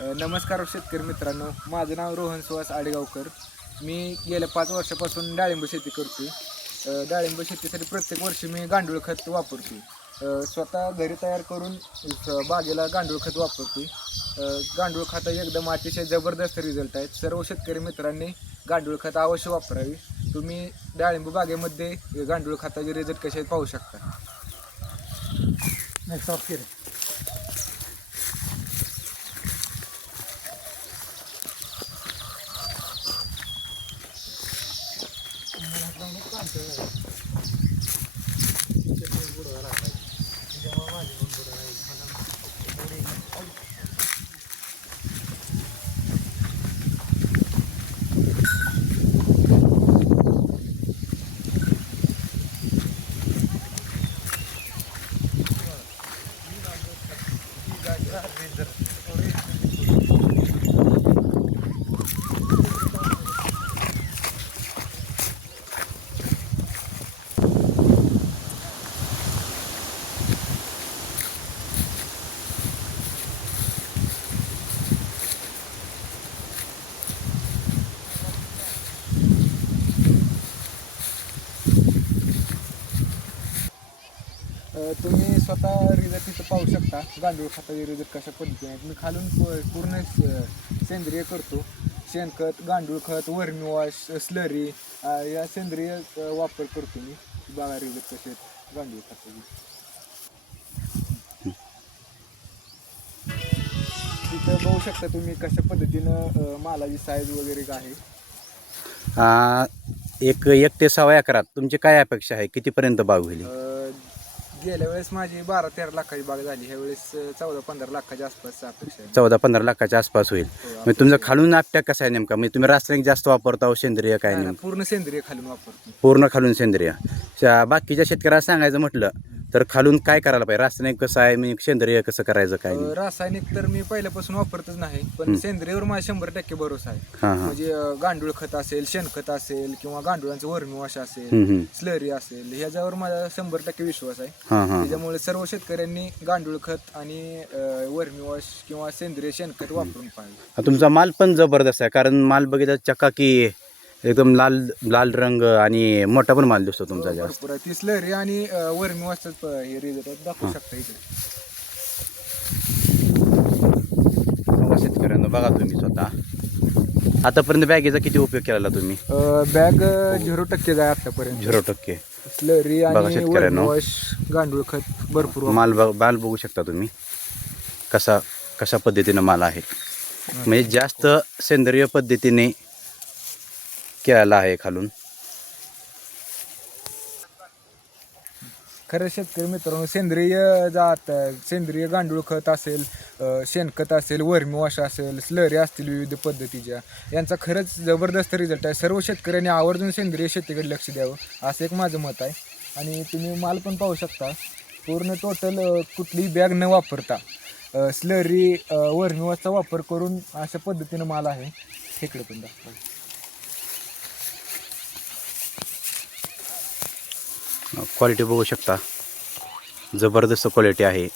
नमस्कार शेतकरी मित्रांनो. माझं नाव रोहन सुहास आडेगावकर. मी गेल्या पाच वर्षापासून डाळिंब शेती करतो डाळिंब शेतीसाठी प्रत्येक वर्षी मी गांडूळ खत वापरतो स्वतः घरी तयार करून बागेला गांडूळ खत वापरतो गांडूळ खत एकदम अतिशय जबरदस्त रिझल्ट आहेत. सर्व शेतकरी मित्रांनी गांडूळ खत अवश्य वापरावी. तुम्ही डाळिंब बागेमध्ये गांडूळ खताचे रिझल्ट कसे आहेत पाहू शकता. नेक्स्ट ऑफ केलं अ, तुम्ही स्वतः रिझल्ट तिथं पाहू शकता. गांडूळ खताचे रिझल्ट कशा पद्धतीने आहेत मी खालून प- पूर्ण स- सेंद्रिय करतो. शेणखत गांडूळ खत वर्मी वॉश स्लरी अ, या सेंद्रिय अ, वापर करतो मी. बघा रिझल्ट कसे आहेत गांडूळ खताचे. तिथं बघू शकता तुम्ही कशा पद्धतीनं अ, मालाची साईज वगैरे काय आहे. आ, एक एक ते सव्वा एकरात तुमची काय अपेक्षा आहे? कितीपर्यंत बाग होईल? अ, गेल्या वेळेस माझी बारा तेरा लाखाची बाग झाली. ह्या वेळेस चौदा पंधरा लाखाच्या आसपास अपेक्षा आहे. चौदा पंधरा लाखाच्या आसपास होईल. हो, म्हणजे तुमचं खालून आपट्या कसं आहे नेमका? म्हणजे तुम्ही रासायनिक जास्त वापरता हो, सेंद्रिय काय नाही, नेमकं? पूर्ण सेंद्रिय खालून वापरतो. पूर्ण खालून सेंद्रिय. शा- बाकीच्या शेतकऱ्याला सांगायचं म्हटलं तर खालून काय करायला पाहिजे? रासायनिक कसं आहे? म्हणजे सेंद्रिय कसं करायचं काय? नाही अ, रासायनिक तर मी पहिल्यापासून वापरतच नाही पण सेंद्रियवर माझा शंभर टक्के भरोसा आहे. हां हां. म्हणजे अ, गांडूळ खत असेल शेणखत असेल किंवा गांडुळांचं वर्मी वॉश असेल हम्म, हम्म. स्लरी असेल ह्याच्यावर माझा शंभर टक्के विश्वास आहे. हां हां. त्याच्यामुळे सर्व शेतकऱ्यांनी गांडूळ खत आणि वर्मी वॉश किंवा सेंद्रिय शेणखत वापरून पाहिजे तुमचा माल पण जबरदस्त आहे कारण माल बघितला चक्का की एकदम लाल लाल रंग आणि मोठा पण माल दिसतो तुमचा जास्त. भरपूर आहे ती स्लरी आणि वर्मी हे दाखवू शकता इकडे बघा शेतकऱ्यांना बघा तुम्ही स्वतः. आतापर्यंत बॅगेचा किती उपयोग केलेला तुम्ही? बॅग झिरो टक्के जाय आतापर्यंत. झिरो टक्के. स्लरी बघा आणि शेतकऱ्यांनो. वॉश गांडूळ खत भरपूर वापर- माल बघ माल बघू शकता तुम्ही. कसा कशा पद्धतीनं माल आहे. म्हणजे जास्त सेंद्रिय पद्धतीने केलेला आहे खालून. खरं शेतकरी मित्रांनो सेंद्रिय जात सेंद्रिय गांडूळ खत असेल शेणखत असेल वर्मी वॉश असेल स्लरी असतील विविध पद्धतीच्या यांचा खरंच जबरदस्त रिझल्ट आहे. सर्व शेतकऱ्यांनी आवर्जून सेंद्रिय शेतीकडे लक्ष द्यावं असं एक माझं मत आहे. आणि तुम्ही माल पण पाहू शकता पूर्ण टोटल कुठलीही बॅग न वापरता स्लरी वर्मी वॉशचा वापर करून अशा पद्धतीनं माल आहे. इकडे पण दाखवा. क्वालिटी बघू शकता. जबरदस्त क्वालिटी आहे.